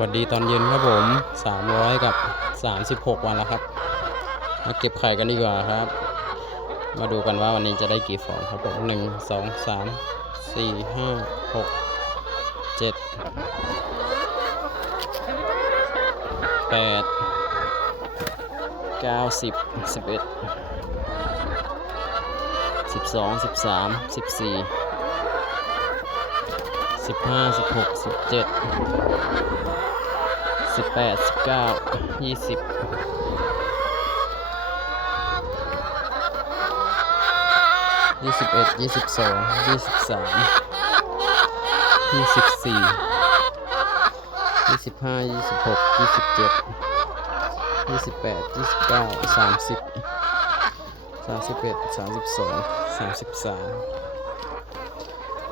วัสดีตอนเย็นครับผม 300 กับ 36 วันแล้วครับ มาเก็บไข่กันดีกว่าครับ มาดูกันว่าวันนี้จะได้กี่ฟองครับผมหนึ่งสองสามสี่ห้าหกเจ็ดแปดเก้าสิบสิบเอ็ดสิบสองสิบสามสิบสี่ สิบห้าสิบหกสิบเจ็ดสิบแปดสิบเก้ายี่สิบยี่สิบเอ็ดยี่สิบสองยี่สิบสามยี่สิบสี่ยี่สิบห้ายี่สิบหกยี่สิบเจ็ดยี่สิบแปดยี่สิบเก้าสามสิบสามสิบเอ็ดสามสิบสองสามสิบสาม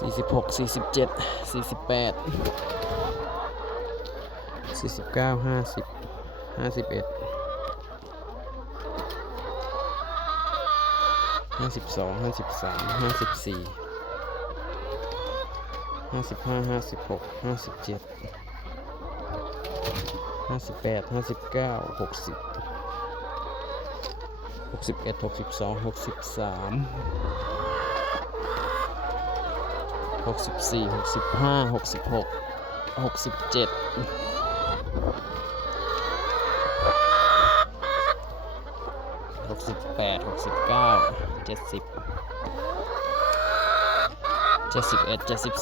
สี่สิบหกสี่สิบเจ็ดสี่สิบแปดสี่สิบเก้าห้าสิบห้าสิบเอ็ดห้าสิบสองห้าสิบสามห้าสิบสี่ห้าสิบห้าห้าสิบหกห้าสิบเจ็ดห้าสิบแปดห้าสิบเก้าหกสิบหกสิบเอ็ดหกสิบสองหกสิบสาม 64 65 66 67 68 69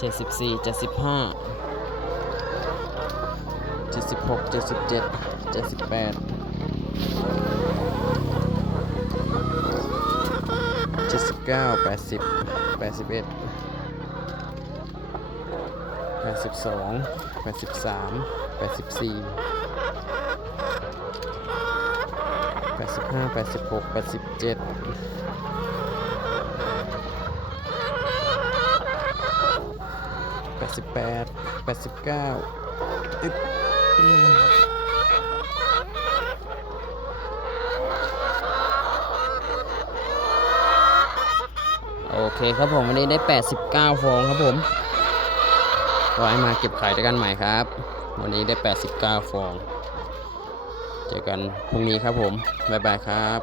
70 71 72 73 74 75 76 77 78 เจ็ดหกสิบแปดหกสิบเก้าเจ็ดสิบเจ็ดสิบเอ็ดเจ็ดสิบสองเจ็ดสิบสามเจ็ดสิบสี่เจ็ดสิบห้าเจ็ดสิบหกเจ็ดสิบเจ็ดเจ็ดสิบแปดเจ็ดสิบเก้าแปดสิบแปดสิบเอ็ดแปดสิบสองแปดสิบสามแปดสิบสี่แปดสิบห้าแปดสิบหกแปดสิบเจ็ดแปดสิบแปดแปดสิบเก้าอึ๊บอืม โอเคครับผมวันนี้ได้ 89 ฟองครับผมไว้มาเก็บไข่ด้วยกันใหม่ครับ วันนี้ได้ 89 ฟอง เจอกันพรุ่งนี้ครับผม บ๊ายบายครับ